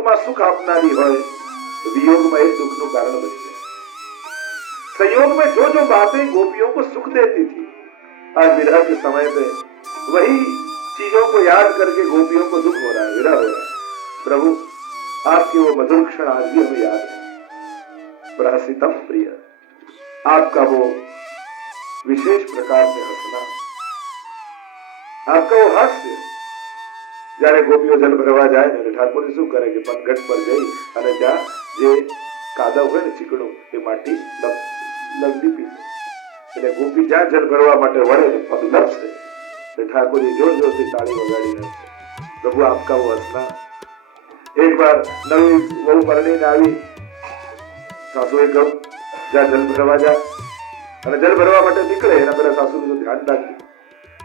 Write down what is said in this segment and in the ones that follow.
સંયોગમાં સુખ આપનારી હોય तो वियोग में एक दुख નું કારણ બની જાય। संयोग में जो जो बातें गोपियों को सुख देती थी, आज विरह के समय पे वही चीजों को याद करके गोपियों को दुख हो रहा है, विरह हो रहा है। प्रभु आपके वो मधुर क्षण आज भी हमें याद है। प्रहसितम प्रिय, आपका वो विशेष प्रकार से हंसना, आपका वो हास्य, જ્યારે ગોપીઓ જલ ભરવા જાય ને ઠાકોરજી શું કરે કે પનઘટ પર જઈ અને ત્યાં જે કાદવ હોય ને ચીકણું એ માટી લગડી પીસે, એટલે ગોપી જ્યાં જલ ભરવા માટે વળે ને પગ લપસે તો ઠાકોરજી જોર જોરથી તાળી વગાડી રહે। પ્રભુ આપકા वो हंसना। एक बार नवी वहू પરણીને આવી, સાસુએ કહ્યું જા જલ ભરવા જા, અને જલ ભરવા માટે નીકળે એના પહેલા સાસુનું ધ્યાન રાખજો,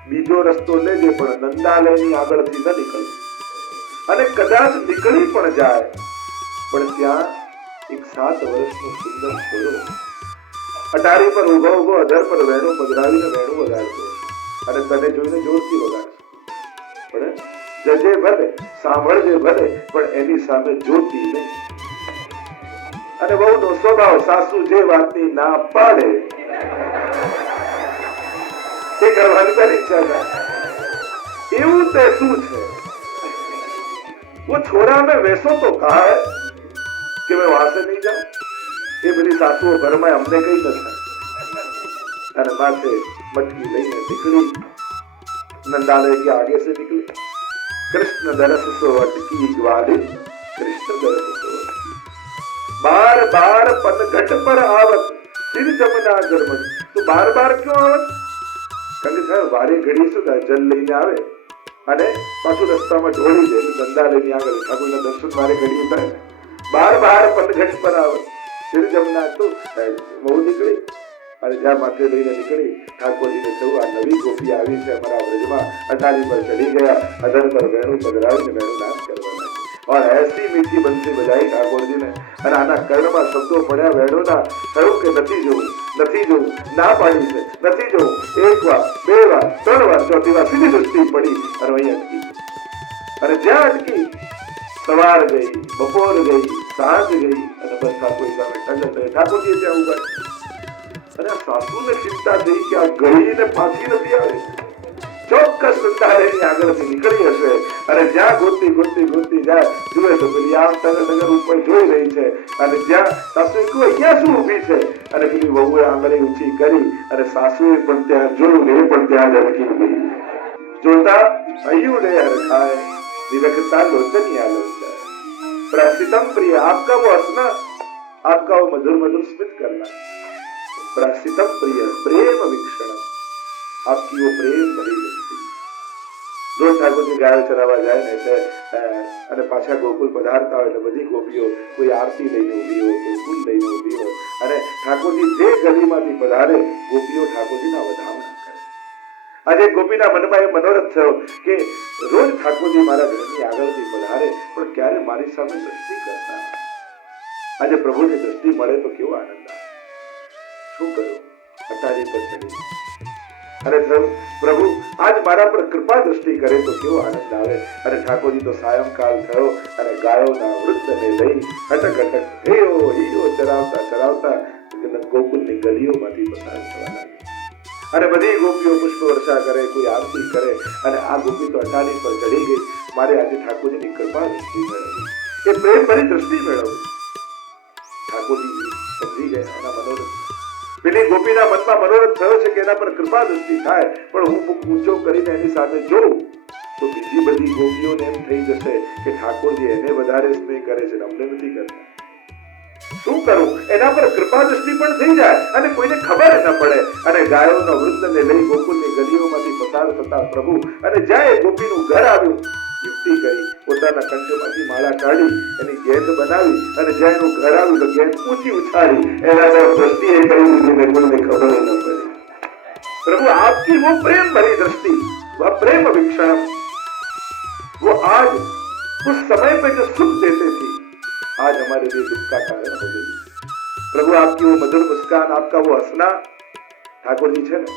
બીજો રસ્તો લેજે પણ નંદાલયની આગળથી ન નીકળે, અને કદાચ નીકળી પણ જાય પણ ત્યાં એક 7 વર્ષનો સુંદર છોરો અટારી પર ઉભો ઉભો અધર પર વેણું પધરાવીને વેણું વગાડતો અને તને જોઈને જોરથી વગાડશે, પણ જજે ભલે સાંભળજે ભલે પણ એની સામે જોતી નહીં। અને વહુનો સ્વભાવ સાસુ જે વાતની ના પાડે તે કરવાની તેની ઈચ્છા થાય। એવું તે શું છે? वो छोरा में वैसो तो कहा है कि मैं वहां से नहीं जाऊं, ये बड़ी सासुओ घर में हमने कही न था। अरे माथे मटकी लईने निकली, नंदालय के आगे से निकली। कृष्ण दरस सो अटकी ग्वाली, कृष्ण दरस सो अटकी, बार बार पनघट पर आवत सिर जमना जरमत। तो बार बार क्यों आवत? કારણ કે સાહેબ વારે ઘડી શું થાય, જલ લઈને આવે અને પાછું રસ્તામાં ઢોળી જાય, નંદાલયની આગળ ઠાકોરના દર્શન વારે ઘડી થાય। બાર બાર પનઘટ પર આવે સિર જમના, તો બહુ નીકળી અને જ્યાં માથે લઈને નીકળી ઠાકોરજીને કહ્યું આ નવી ગોપી આવી છે અમારા વ્રજમાં, અટારી પર ચડી ગયા, અધર પર વેણું પધરાવીને વેણું નાદ કરવા લાગ્યા और ऐसी मीठी बंसी बजाई ठाकुर जी ने, અને આના કર્ણમાં શબ્દો પડ્યા વેણુના। કહ્યું કે નથી જોવું, નથી જોવું, ના પાડી છે, નથી જોવું। એક વાર, બે વાર, 3 વાર, ચોથી વાર સીધી દૃષ્ટિ પડી અને વહી અટકી। અને જ્યાં અટકી સવાર ગઈ, બપોર ગઈ, સાંજ ગઈ અને બસ ઠાકોર સામે ટંગત। ઠાકોરજી ત્યાં ઉભા અને આ સાસુને ચિંતા થઈ કે આ ગઈને પાછી નથી આવી, ચોક્કસ નંદાલયની આગળથી નીકળી હશે અને જ્યાં ગોતી ગોતી ગોતી જાય જુએ તો પેલી આમ ટગર ઉપર જોઈ રહી છે અને જ્યાં સાસુએ કહ્યું અહીંયા શું ઊભી છે અને પેલી વહુએ આંગળી ઊંચી કરી અને સાસુએ પણ ત્યાં જોયું ને એ પણ ત્યાં જ અટકી ગઈ। જોતા હૈયુને હરખાય, નિરખતા લોચનિયા લોચાય। प्रहसितम प्रिय, आपका वो हंसना, आपका वो मधुर मधुर स्मित करना। प्रहसितम प्रिय, प्रेम वीक्षण, आपकी वो प्रेम भरी दृष्टि। रोज ઠાકોરજી ગાયો ચરાવવા જાય ને એટલે અને પાછા ગોકુલ પધારતા હોય એટલે બધી ગોપીઓ કોઈ આરતી લઈને ઊભી હોય, કોઈ ફૂલ લઈને ઊભી હોય અને ઠાકોરજી જે ગલીમાંથી પધારે ગોપીઓ ઠાકોરજીના વધામણા કરે। આજે ગોપીના મનમાં એ મનોરથ થયો કે રોજ ઠાકોરજી મારા ઘરની આગળથી પધારે પણ ક્યારે મારી સામે દ્રષ્ટિ કરતા। આજે પ્રભુની દ્રષ્ટિ મળે તો કેવો આનંદ આવે। શું કર્યું? અટારી પર ચડી અને પ્રભુ આજ મારા પર કૃપા દ્રષ્ટિ કરે તો કેવો આનંદ આવે। અને ઠાકોરજી તો સાયંકાળ થયો અને ગાયોના વૃદ્ધને લઈ અટક અટક હેયો હીયો ચરાવતા ચરાવતા ગોકુલની ગલીઓમાંથી પસાર થવા લાગ્યા અને બધી ગોપીઓ પુષ્પ વર્ષા કરે, કોઈ આરતી કરે અને આ ગોપી તો અટારી પર ચડી ગઈ। મારે આજે ઠાકોરજીની કૃપા દ્રષ્ટિ મેળવી, એ પ્રેમ ભરી દ્રષ્ટિ મેળવી। ઠાકોરજી સમજી ગયા એના મનોરથ। પેલી ગોપીના મનમાં મનોરથ થયો છે કે એના પર કૃપા દ્રષ્ટિ થાય પણ હું મુખ ઊંચો કરીને એની સામે જોઉં તો બીજી બધી ગોપીઓને એમ થઈ જશે કે ઠાકોરજી એને વધારે સ્નેહ કરે છે અમને નથી કરતા। શું કરું? એના પર કૃપા દ્રષ્ટિ પણ થઈ જાય અને કોઈને ખબર ન પડે અને ગાયોના વૃદ્ધને લઈ ગોકુલની ગલીઓમાંથી પસાર થતા પ્રભુ અને જ્યાં એ ગોપીનું ઘર આવ્યું યુક્તિ કરી, પોતાના કંઠમાંથી માળા કાઢી એની ગેંદ બનાવી અને જ્યાં એનું ઘર આવ્યું તો ગેંદ ઊંચી ઉછાળી એના તરફ દ્રષ્ટિએ કહી દીધી, કોઈને ખબર ન પડી। प्रभु आपकी वो प्रेम भरी दृष्टि, वह प्रेम वीक्षण, वो आज उस समय पे जो सुख देते थे आज हमारे लिए दुख का कारण हो गई। प्रभु आपकी वो मधुर मुस्कान, आपका वो हंसना। ठाकुर जी છે ને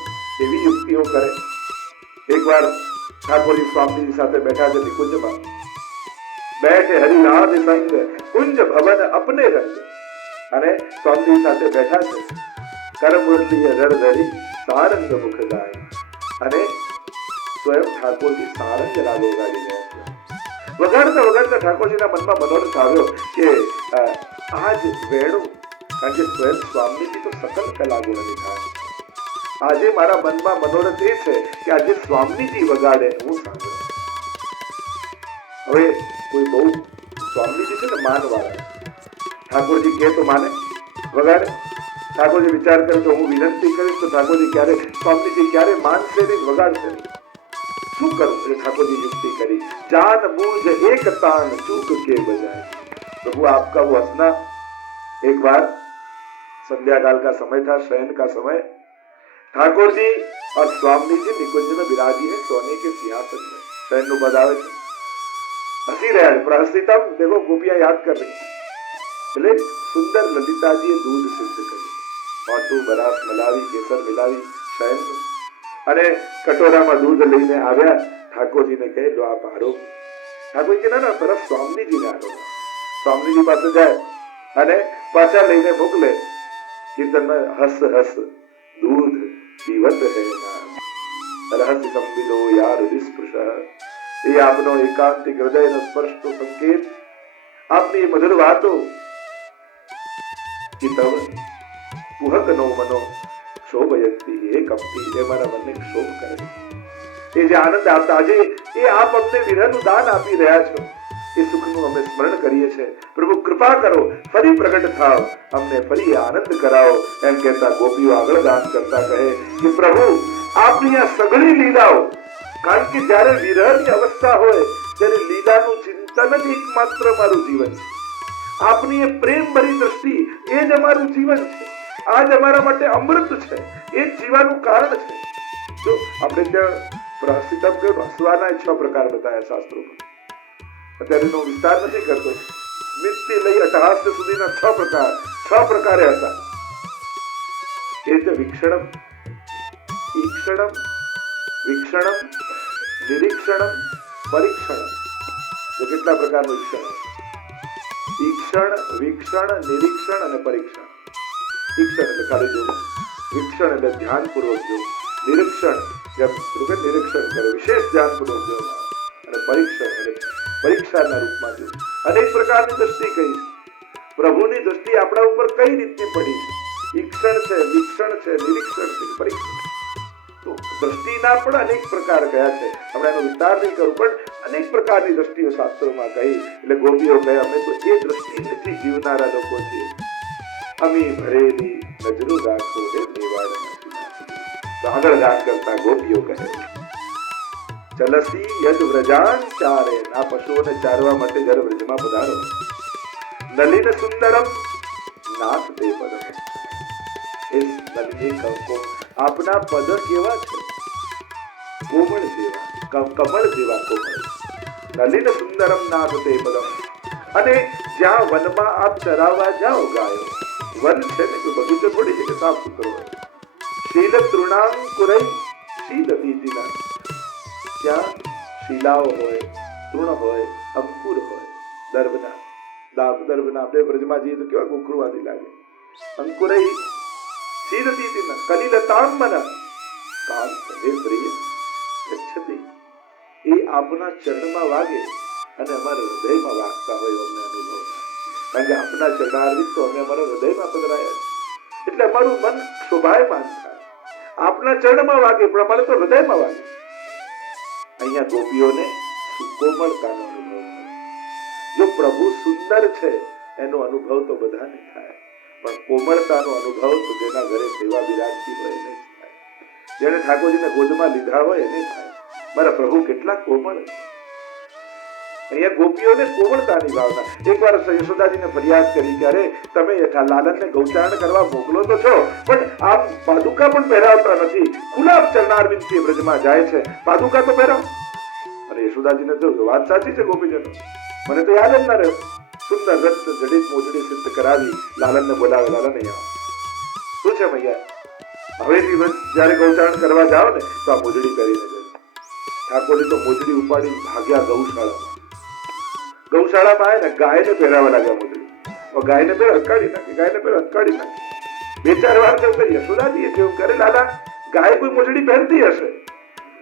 એવી યુક્તિઓ કરે। એકવાર ઠાકોરજી સ્વામીજી સાથે બેઠા છે નિકુંજમાં બેઠે હરિનાથ સંગ કુંજ ભવન અપને રંગ. અને સ્વામી સાથે બેઠા છે. કરમુરલી રર ધરી સારંગ મુખ ગાય. અને સ્વયં ઠાકોરજી સારંગ રાગો ગાડી રહ્યા છે. વગાડતા વગાડતા ઠાકોરજીના મનમાં મનોરથ આવ્યો કે આજ વેણુ, કારણ કે સ્વયં સ્વામીજી તો સકલ કલા ગુણની થાય. આજે મારા મનમાં મનોરથ એ છે કે આજે સ્વામીજી વગાડે હું સાંભળું. હવે કોઈ બહુ સ્વામીજી છે ને માનવાળા, ઠાકોરજી કહે તો માને, વગાડે. ઠાકોરજી વિચાર કરે તો હું વિનંતી કરીશ તો ઠાકોરજી ક્યારે, સ્વામીજી ક્યારે માનશે નહીં, વગાડશે નહીં. શું કરવું? ઠાકોरजी युक्ति करी, जान बूझ एक तान चूक के बजाय. प्रभु आपका वो हंसना. एक बार संध्या काल का समय था, शयन का समय. ठाकुर जी और स्वामी जी निकुंज में विराजी है, सोने के सिंहासन में. शयन नु बजावे हसी रहे हैं. प्रहस्तितम देखो गोपियां याद कर रही. बोले सुंदर ललिता जी दूध सिद्ध करी, मोटू बरास मलावी केसर मिलावी शयन में. અને કટોરામાં દૂધ લઈને આવ્યા. ઠાકોરજીને કહે લો આપ આરો. ઠાકોરજી કે ના તરફ સ્વામીજીને આરો. સ્વામીજી પાસે જાય અને પાછા લઈને મોકલે. કીર્તનમાં હસ હસ દૂધ પીવત હે રહસ્ય સંવિદો યાર વિસ્પૃશ. એ આપનો એકાંતિક હૃદયનો સ્પર્શનો સંકેત, આપની મધુર વાતો કે તવ કુહક નો મનો શોભયંતી એ કપટી, એ મારા મનને શોભ કરે. એ જે આનંદ આપતા આજે એ આપ અમને વિરહનું દાન આપી રહ્યા છો, એ સુખનું અમે સ્મરણ કરીએ છીએ. પ્રભુ કૃપા કરો, ફરી પ્રગટ થાવ, અમને ફરી આનંદ કરાવો. એમ કહેતા ગોપીઓ આગળ ગાન કરતા કહે કે પ્રભુ આપની આ સઘળી લીલાઓ, કારણ કે જ્યારે વિરહની અવસ્થા હોય ત્યારે લીલાનું ચિંતન જ એકમાત્ર મારું જીવન છે. આપની એ પ્રેમ ભરી દ્રષ્ટિ એ જ અમારું જીવન છે. આજ અમારા માટે અમૃત છે, એ જ જીવાનું કારણ છે. જો આપણે ત્યાં પ્રહસ્તિતમ કહ્યું, હસવાના 6 પ્રકાર બતાવ્યા શાસ્ત્રોમાં. અત્યારે હું વિસ્તાર નથી કરતો. સ્મિતથી લઈ અટહાસ્ય સુધીના 6 પ્રકારે હતા. એ છે વિક્ષણમ, ઈક્ષણમ, વિક્ષણમ, નિરીક્ષણમ, પરીક્ષણમ. તો કેટલા પ્રકારનું ઈક્ષણ? ઈક્ષણ, વિક્ષણ, નિરીક્ષણ અને પરીક્ષણ. ઈક્ષણ એટલે ખાલી જોવું, વિક્ષણ એટલે ધ્યાનપૂર્વક જોવું, નિરીક્ષણ જેમ નિરીક્ષણ કરે વિશેષ ધ્યાનપૂર્વક જોવું, અને પરીક્ષણ એટલે પરીક્ષાના રૂપમાં જોવું. અનેક પ્રકારની દ્રષ્ટિ કહી છે. પ્રભુની દ્રષ્ટિ આપણા ઉપર કઈ રીતની પડી છે? ઈક્ષણ છે, વિક્ષણ છે, નિરીક્ષણ છે, પરીક્ષણ. તો દ્રષ્ટિના પણ અનેક પ્રકાર કયા છે. હમણાં એનો વિસ્તાર નહીં કરું, પણ અનેક પ્રકારની દ્રષ્ટિઓ શાસ્ત્રોમાં કહી. એટલે ગોપીઓ કહે અમે તો એ દ્રષ્ટિથી જીવનારા લોકો છીએ. અમી ભરેલી નજરો રાખો હે મેવાડના. તો આગળ ગાન કરતા ગોપીઓ કહે ચલસી યજ વ્રજાન ચારે. આ પશુઓને ચારવા માટે જર વ્રજમાં પધારો. નલિન સુંદરમ નાથ તે પદ. એ નલિની કંકો આપના પદ કેવા છે? કોમળ જેવા, કમળ જેવા કોમળ. નલિન સુંદરમ નાથ તે પદમ. અને જ્યાં વનમાં આપ ચરાવવા જાઓ ગાયો, વન છે ને કોઈ બગીચો થોડી છે કે સાફ સુથરો હોય. શીલ તૃણાંકુરૈ શીલ બીજીના, ત્યાં શીલાઓ હોય, તૃણ હોય, અંકુર હોય, દર્ભના. દર્ભના આપણે બ્રજમાં જઈએ તો કેવા ગુખરું આદિ લાગે. અંકુરૈ શીલ બીજીના કલિલતાંબન કાંત હે પ્રિય ગચ્છતિ. એ આપના ચરણમાં વાગે અને અમારા હૃદયમાં વાગતા હોય અમને અનુભવ થાય. કારણ કે આપના ચરણારવિંદ તો અમે અમારા હૃદયમાં પધરાયા છે, એટલે અમારું મન શોભાયમાન થાય. આપના ચરણમાં વાગે પણ અમારે તો હૃદયમાં વાગે. અહીંયા ગોપીઓને સુકોમળતાનો અનુભવ થાય. જો પ્રભુ સુંદર છે એનો અનુભવ તો બધાને થાય, પણ કોમળતાનો અનુભવ તો જેના ઘરે સેવા બિરાજતી હોય એને જ થાય. જેને ઠાકોરજીને ગોદમાં લીધા હોય એને થાય. મારા પ્રભુ કેટલા કોમળ છે. અહીંયા ગોપીઓને કોમળતાની ભાવના. એકવાર યશોદાજીને ફરિયાદ કરી કે અરે તમે લાલનને ગૌચારણ કરવા મોકલો તો છો, પણ આપ પાદુકા પણ પહેરાવતા નથી. ખુલ્લા ચરણારવિંદથી વ્રજમાં જાય છે, પાદુકા તો પહેરાવ. અને યશોદાજીને તો વાત સાચી છે ગોપીજનો, મને તો યાદ જ ના રહ્યો. સુંદર રત્ન જડિત મોજડી સિદ્ધ કરાવી લાલનને બોલાવે. લાલન અહીંયા શું છે મૈયા, હવેથી જયારે ગૌચારણ કરવા જાઓ ને તો આ મોજડી પહેરીને જજો. ઠાકોરજી તો મોજડી ઉપાડી ભાગ્યા ગૌશાળામાં. ગૌશાળામાં આવે ને ગાયને પહેરાવા લાગ્યા મોજડી, ગાયને પહેર હટકાડી નાખી, ગાયને પહેર હટકાડી નાખી. બે ચાર વાર થયું યશોદાજી જેવું કરે, લાલા ગાય કોઈ મોજડી પહેરતી હશે.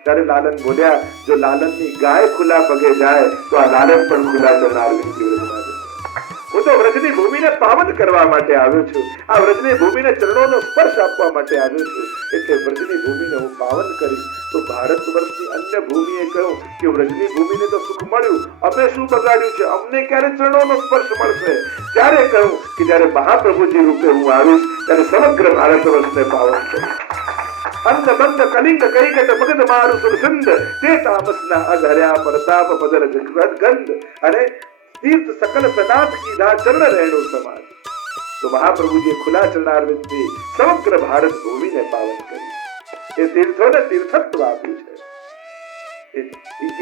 ત્યારે લાલન બોલ્યા, જો લાલનની ગાય ખુલ્લા પગે જાય તો આ લાલન પણ ખુલ્લા ચરણાર વિનંતી વ્રજમાં જશે. હું તો વ્રજની ભૂમિને પાવન કરવા માટે આવ્યો છું, આ વ્રજની ભૂમિને ચરણોનો સ્પર્શ આપવા માટે આવ્યો છું. એટલે વ્રજની ભૂમિને હું પાવન કરીશ. તો ભારત વર્ષની અન્ય ભૂમિએ કહ્યું કે વ્રજની ભૂમિને તો સુખ મળ્યું, અમે શું બગાડ્યું છે, અમને ક્યારે ચરણોનો સ્પર્શ મળશે? ત્યારે કહ્યું કે જ્યારે મહાપ્રભુજી રૂપે હું આવીશ ત્યારે સમગ્ર ભારત વર્ષને પાવન કરીશ. અંધ બંધ કલિંગ કૈકટ મગધ મારું સુરસંદ તે તામસના અઘર્યા પ્રતાપ પદર ગંધ અને तीर्थ सकल सनाथ कीधा चरण रेणु समाज. तो महाप्रभुजी खुला चरणारविंदથી સમગ્ર ભારત ભૂમિને પાવન કરી. એ તીર્થોને તીર્થત્વ આપ્યું છે.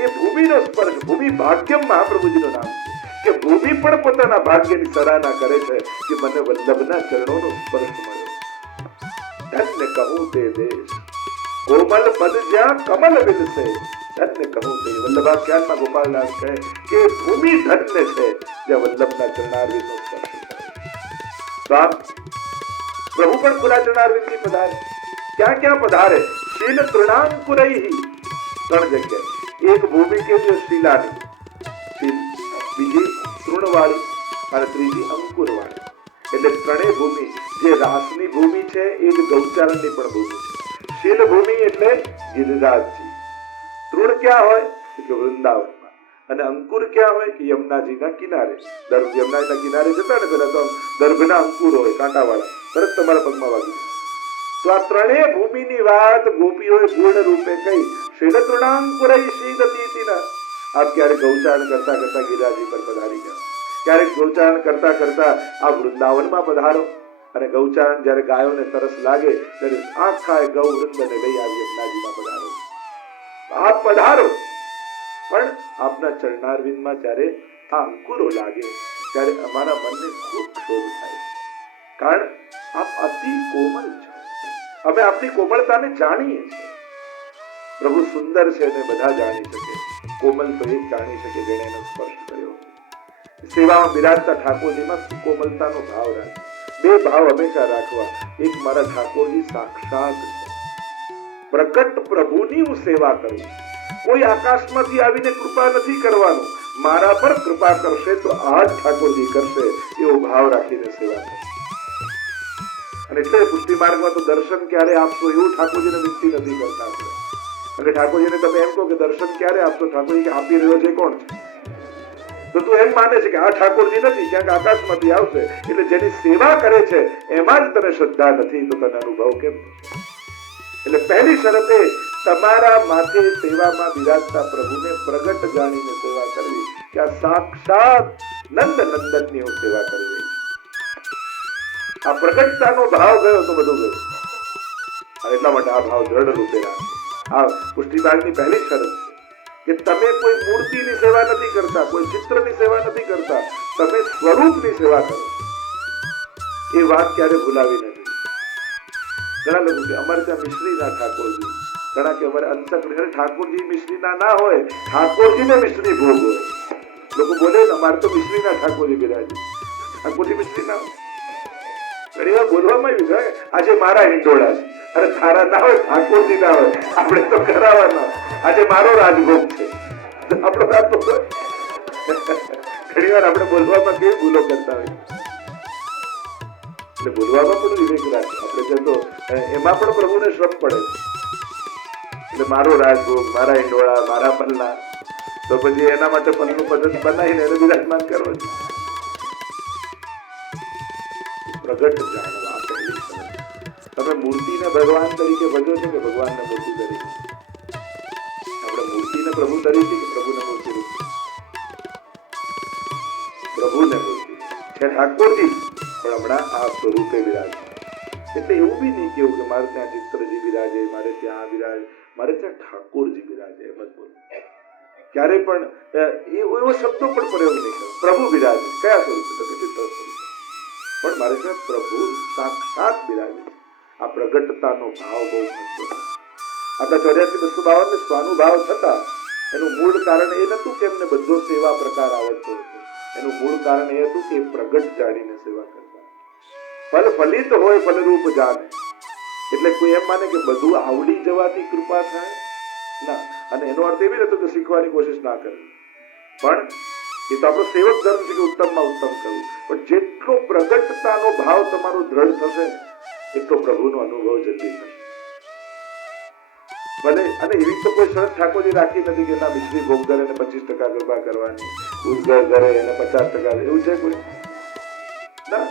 એ ભૂમિનો સ્પર્શ, ભૂમિ ભાગ્યમ મહાપ્રભુજીનું નામ છે કે ભૂમિ પણ પોતાના ભાગ્યની સરાહના કરે છે કે મને વલ્લભના ચરણોનો સ્પર્શ મળ્યો. ધન્ય કહું તે દેશ કોમલ પદ જ્યાં કમલ વિલસે. ધન્ય કહું તે વલ્લભાખ્યાનમાં ગોપાલદાસ કહે કે ભૂમિ ધન્ય છે જ્યાં વલ્લભના ચરણારવિંદનો સ્પર્શ થાય. પ્રભુ પણ ખુલ્લા ચરણારવિંદથી પધારે. ક્યાં ક્યાં પધારે? શીલ તૃણાંકુરૈહિ. ત્રણ જગ્યાએ. એક ભૂમિ કે જે શીલાની, બીજી તૃણવાળી અને ત્રીજી અંકુરવાળી. એટલે ત્રણેય ભૂમિ. જે રાસની ભૂમિ છે એ જ ગૌચારણની પણ ભૂમિ છે. શીલ ભૂમિ એટલે ગિરિરાજજી. તૃણ ક્યાં હોય કે વૃંદાવનમાં, અને અંકુર ક્યાં હોય કે યમુનાજીના કિનારે. યમુનાજીના કિનારે જતા ને પેલા તો દર્ભના અંકુર હોય કાંટાવાળા, તરત તમારા પગમાં વાગી. તો આ ત્રણેય ભૂમિની વાત ગોપીઓએ પૂર્ણ રૂપે કહી. શીલ તૃણાંકુરૈ શીદતીતિના. આપ ક્યારેક ગૌચારણ કરતા કરતા ગિરિરાજી પર પધારી ગયા, ક્યારેક ગૌચારણ કરતા કરતા આ વૃંદાવનમાં પધારો. અને ગૌચારણ જયારે ગાયોને તરસ લાગે ત્યારે આખા ગૌવૃંદને લઈ આવી યમુનાજીમાં પધારો. આપ પધારો. પણ આપના ચરણારવિંદમાં જ્યારે આ અંકુરો લાગે ત્યારે અમારા મનને ખૂબ ક્ષોભ થાય, કારણ આપ અતિ કોમળ છો. અમે આપની કોમળતાને જાણીએ છીએ. પ્રભુ સુંદર છે ને બધા જાણી શકે, કોમલ તો એ જ જાણી શકે જેણે એનો સ્પર્શ કર્યો. સેવામાં બિરાજતા ઠાકોરજીમાં સુકોમલતાનો ભાવ રાખે. બે ભાવ હંમેશા રાખવા. એક, મારા ઠાકોરજી સાક્ષાત છે, પ્રકટ પ્રભુની હું સેવા કરું. કોઈ આકાશમાંથી આવીને કૃપા નથી કરવાનું, મારા પર કૃપા કરશે તો આ જ ઠાકોરજી કરશે, એવો ભાવ રાખીને સેવા કરે. અને એટલે પુષ્ટિ માર્ગમાં તો દર્શન ક્યારે આપશો એવું ઠાકોરજીને વિનંતી નથી કરતા આપણે. અને ઠાકોરજીને તમે એમ કહો કે દર્શન ક્યારે આપશો, ઠાકોરજી કે આપી રહ્યો છે કોણ છે? તો તું એમ માને છે કે આ ઠાકોરજી નથી, ક્યાંક આકાશમાંથી આવશે. એટલે જેની સેવા કરે છે એમાં જ તને શ્રદ્ધા નથી, તો તને અનુભવ કેમ? એટલે પહેલી શરત એ, તમારા માથે સેવામાં બિરાજતા પ્રભુને પ્રગટ જાણીને સેવા કરવી કે આ સાક્ષાત નંદ નંદનની હું સેવા કરી રહી છું. આ પ્રગટતાનો ભાવ ગયો તો બધું ગયું. એટલા માટે આ ભાવ દ્રઢ રૂપે રાખો. આ પુષ્ટિમાર્ગની પહેલી શરત છે કે તમે કોઈ મૂર્તિની સેવા નથી કરતા, કોઈ ચિત્રની સેવા નથી કરતા, તમે સ્વરૂપની સેવા કરો. એ વાત ક્યારે ભૂલાવી નથી. ઘણા લોકો કે અમારે ત્યાં મિશ્રીના ઠાકોરજી, ઘણા કે અમારે અંતક ઠાકોરજી મિશ્રીના ના હોય, ઠાકોરજીને મિશ્રી ભોગ હોય. લોકો બોલે અમારે તો મિશ્રીના ઠાકોરજી બિરાજે, ઠાકોરજી મિશ્રી ના હોય. ઘણી વાર બોલવામાં આવ્યું છે આજે મારા હિંડોળા છે, અરે તારા ના હોય, ઠાકોરજી ના હોય, આપણે તો કરાવવાના. આજે મારો રાજભોગ છે, આપણો રાજભોગ. ઘણી વાર આપણે બોલવામાં કેવી ભૂલો કરતા હોય. એટલે બોલવામાં પણ વિવેક રાખે. આપણે જતો એમાં પણ પ્રભુને શ્રમ પડે. એટલે મારો રાજભોગ, મારા હિંડોળા, મારા પલ્લા, તો પછી એના માટે પલ્લું પદ્ધતિ બનાવીને એને બિરાજમાન કરવો છે. પ્રગટ જાણવા પહેલી શરત. તમે મૂર્તિને ભગવાન તરીકે ભજો છો કે ભગવાનને મૂર્તિ તરીકે? આપણે મૂર્તિને પ્રભુ તરીકે કે પ્રભુને મૂર્તિ રૂપે? પ્રભુને મૂર્તિ છે ઠાકોરજી, પણ હમણાં આ સ્વરૂપે બિરાજે. એટલે એવું બી નહીં કેવું કે મારે ત્યાં ચિત્રજી બિરાજે, મારે ત્યાં બિરાજે, મારે ત્યાં ઠાકોરજી બિરાજે, એમ જ બોલ. ક્યારે પણ એવો શબ્દો પણ પ્રયોગ નહીં કરો. પ્રભુ બિરાજે કયા સ્વરૂપે? તો કે ચિત્ર સ્વરૂપે. પણ મારે ત્યાં પ્રભુ સાક્ષાત બિરાજે. આ પ્રગટતાનો ભાવ બહુ મહત્વનો. આપણા 84-252 સ્વાનુભાવ થતા એનું મૂળ કારણ એ નતું કે એમને બધો સેવા પ્રકાર આવડતો હતો. એનું મૂળ કારણ એ હતું કે પ્રગટ જાણીને સેવા કરતા. ફલ ફલિત હોય ફલરૂપ જાણે. એટલે કોઈ એમ માને કે બધું આવડી જવાથી કૃપા થાય ના. અને એનો અર્થ એવી નતો કે શીખવાની કોશિશ ના કરવી, પણ એ તો આપણો સેવક ધર્મ છે કે ઉત્તમમાં ઉત્તમ કરવું. પણ જેટલો પ્રગટતાનો ભાવ તમારો દ્રઢ થશે એટલો પ્રભુનો અનુભવ જલ્દી થશે. ભલે અને એવી તો કોઈ શરત ઠાકોરજી રાખી નથી કે ના મિશ્રી ભોગ કરે અને 25% કૃપા કરવાની, ઉદ્ગર કરે અને 50%, એવું છે કોઈ? ના,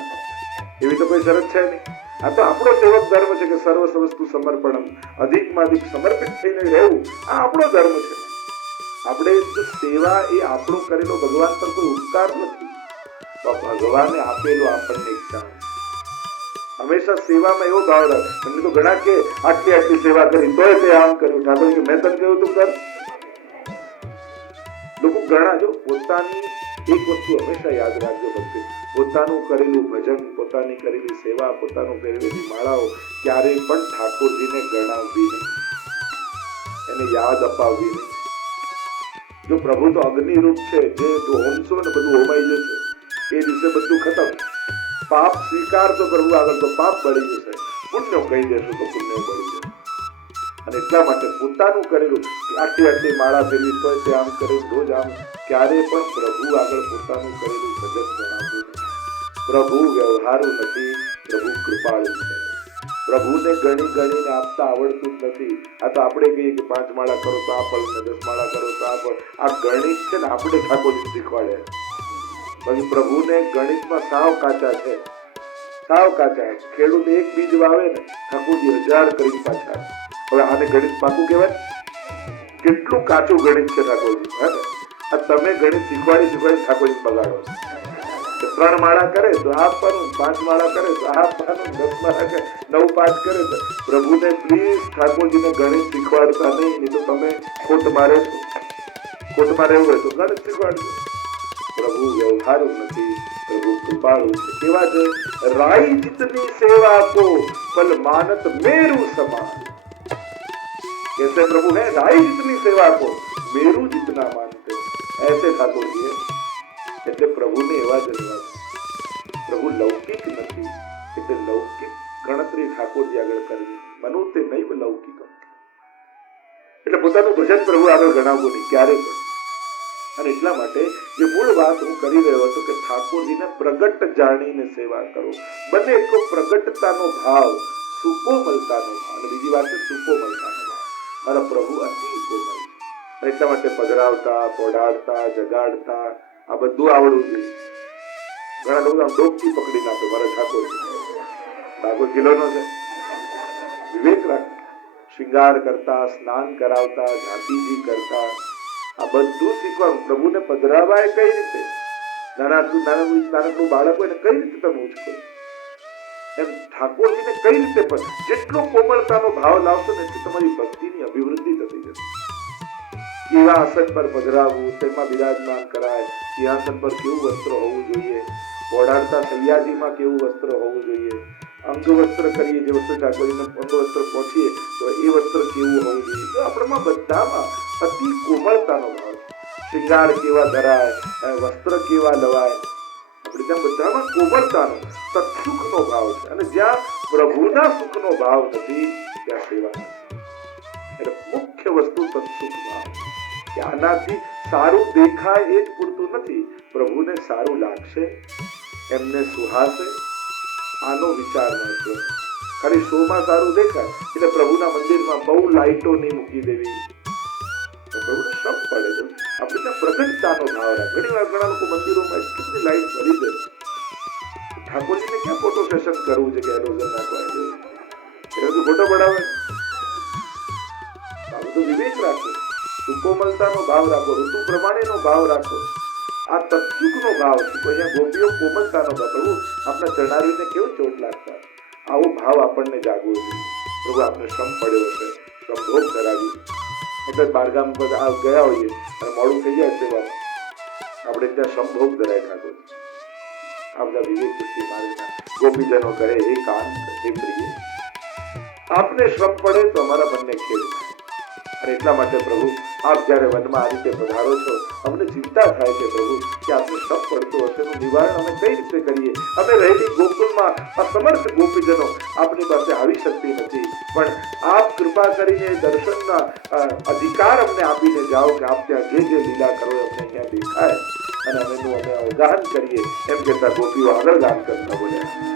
એવી તો કોઈ શરત છે નહીં. આ તો આપણો સેવક ધર્મ છે કે સર્વ વસ્તુ સમર્પણમ, અધિકમાં અધિક સમર્પિત થઈને રહેવું, આ આપણો ધર્મ છે. આપણે સેવા એ આપણો કરેલો ભગવાન પર કોઈ ઉપકાર નથી, ભગવાને આપેલો આપણને ઈચ્છા. હંમેશા સેવામાં એવો ભાવ રાખ. તમને તો ઘણા કે આટલી આટલી સેવા કરી તોય તે આમ કર્યું. ઠાકોર કે મેં તને કહ્યું તું કર. લોકો ઘણા જો પોતાની એક વસ્તુ હંમેશા યાદ રાખજો ભક્તિ, પોતાનું કરેલું ભજન, પોતાની કરેલી સેવા, પોતાનું પહેરેલી માળાઓ ક્યારેય પણ ઠાકોરજીને ગણાવવી નહીં, એને યાદ અપાવવી નહીં. જો પ્રભુ તો અગ્નિ રૂપ છે, જે હોમશો ને બધું હોમાઈ જશે, એ દિવસે બધું ખતમ. પાપ સ્વીકારતો પ્રભુ આગળ તો પાપ બળી જશે, પુણ્ય કહી દેશું તો પુણ્ય બળી જશે. અને એટલા માટે પોતાનું કરેલું આટલી આટલી માળા ફેરવી તોય તે આમ કર્યું, રોજ આમ, ક્યારે પણ પ્રભુ આગળ પોતાનું કરેલું ભજન જણાવવું નથી. પ્રભુ વ્યવહારુ નથી, પ્રભુ કૃપાળુ છે. પ્રભુને ગણી ગણીને આપતા આવડતું જ નથી. આ તો આપણે કહીએ કે 5 માળા કરો તો આ ફળ ને 10 માળા કરો તો આ ફળ. આ ગણિત છે ને આપણે ઠાકોરજી શીખવાડે. પછી પ્રભુને ગણિતમાં સાવ કાચા છે, સાવ કાચા. ખેડૂત એક બીજ વાવે ને ઠાકોરજી 1000 કરી પાછા. હવે આને ગણિત પાકું કહેવાય? કેટલું કાચું ગણિત છે ઠાકોરજી. હે ને આ તમે ગણિત શીખવાડી ઠાકોરજી બગાડો. 3 માળા કરે તો આપવાનું, 5 માળા કરે તો આપવાનું, 10 માળા કરે 9 5 કરે તો. પ્રભુને પ્લીઝ ઠાકોરજીને ગણિત શીખવાડતા નહીં, નહીં તો તમે ખોટમાં રહેશો. ખોટમાં રહેવું હોય તો ગણિત શીખવાડજો. પ્રભુ વ્યવહારુ નથી, પ્રભુ કૃપાળુ છે. કેવા છે? રાઈ જીતની સેવા કો ફલ માનત મેરુ સમાન. कैसे प्रभु है? राई जितनी सेवा को मेरू जितना मानते, ऐसे ठाकुर जी है. એટલે પ્રભુને એવા જ રહેવા. પ્રભુ લૌકિક નથી, એટલે લૌકિક ગણતરી ઠાકોરજી આગળ કરવી, મનોતે નહીં લૌકિક. એટલે પોતાનું ભજન પ્રભુ આગળ ગણાવવું નહીં ક્યારે પણ. અને એટલા માટે જે મૂળ વાત હું કરી રહ્યો હતો કે ઠાકોરજીને પ્રગટ જાણીને સેવા કરો. બંને એક તો પ્રગટતાનો ભાવ, સુકોમલતાનો ભાવ, અને બીજી વાત છે સુકોમલતાનો ભાવ. મારા પ્રભુ અતિ કોમલ. એટલા માટે પધરાવતા, પોડાડતા, જગાડતા આ બધું આવડવું જોઈએ. ઘણા લોકો આમ ડોકથી પકડી નાખે મારા ઠાકોરજી. ઠાકોર કિલોનો છે, વિવેક રાખ. શૃંગાર કરતા, સ્નાન કરાવતા, ઝાંતીજી કરતા, આ બધું શીખવાનું. પ્રભુને પધરાવાય કઈ રીતે? નાનકડું બાળક હોય ને કઈ રીતે તમે ઉચકો, એમ ઠાકોરજીને કઈ રીતે પણ જેટલો કોમળતાનો ભાવ લાવશો ને એટલી તમારી ભક્તિની અભિવૃદ્ધિ થતી જશે. કેવા આસન પર પધરાવવું, તેમાં બિરાજમાન કરાય, સિંહાસન પર કેવું વસ્ત્ર હોવું જોઈએ, ઓઢાડતા સૈયાજીમાં કેવું વસ્ત્ર હોવું જોઈએ, અંગ વસ્ત્ર કરીએ જે વસ્ત્ર ઠાકોરજીને અંગ વસ્ત્ર પહોંચીએ તો એ વસ્ત્ર કેવું હોવું જોઈએ. તો આપણામાં બધામાં અતિ કોમળતાનો ભાવ. શૃંગાર કેવા ધરાય, વસ્ત્ર કેવા લવાય, આપણે ત્યાં બધામાં કોમળતાનો, તત્સુખનો ભાવ છે. અને જ્યાં પ્રભુના સુખનો ભાવ નથી ત્યાં સેવા નથી. એટલે મુખ્ય વસ્તુ તત્સુખ ભાવ. કે આનાથી સારું દેખાય એ જ પૂરતું નથી, પ્રભુને સારું લાગશે, એમને સુહાશે, આનો વિચાર મળશે. ખાલી શોમાં સારું દેખાય એટલે પ્રભુના મંદિરમાં બહુ લાઈટો નહીં મૂકી દેવી, પ્રભુને શ્રમ પડે છે. આપણે ત્યાં પ્રગટતાનો ભાવ રાખે. ઘણી વાર ઘણા લોકો મંદિરોમાં એટલી બધી લાઈટ ભરી દે, ઠાકોરજીને ક્યાં ફોટો સેશન કરવું છે કે એરોઝન નાખવા એ ફોટો પડાવે. આ બધું વિવેક રાખો, સુકોમલતાનો ભાવ રાખો, ઋતુ પ્રમાણેનો ભાવ રાખો. આ તત્સુખનો ભાવ છે. કોઈ ગોપીઓ કોમલતાનો ભાવ. પ્રભુ આપણા ચરણારીને કેવું ચોટ લાગતા, આવો ભાવ આપણને જાગવો જોઈએ. પ્રભુ આપણે શ્રમ પડ્યો છે, શ્રમભોગ કરાવી. એટલે બારગામ પર ગયા હોઈએ અને મોડું થઈ જાય સેવામાં, આપણે ત્યાં શ્રમભોગ કરાય ઠાકોર. આ બધા વિવેક દૃષ્ટિ માર્ગના ગોપીજનો કહે, હે કાંત, હે પ્રિય, આપને શ્રમ પડે તો અમારા મનને ખેદ થાય. અને એટલા માટે પ્રભુ આપ જ્યારે વનમાં આ રીતે પધારો છો અમને ચિંતા થાય છે પ્રભુ કે આપને શક પડતો હશે એનું નિવારણ અમે કઈ રીતે કરીએ. અમે રહેલી ગોકુળમાં અસમર્થ ગોપીજનો આપની પાસે આવી શકતી નથી, પણ આપ કૃપા કરીને દર્શનના અધિકાર અમને આપીને જાઓ કે આપ ત્યાં જે લીલા કરો અમને અહીંયા દેખાય અને અમે અવગાહન કરીએ. એમ કહેતા ગોપીઓ આગળ ગાન કરતા બોલ્યા.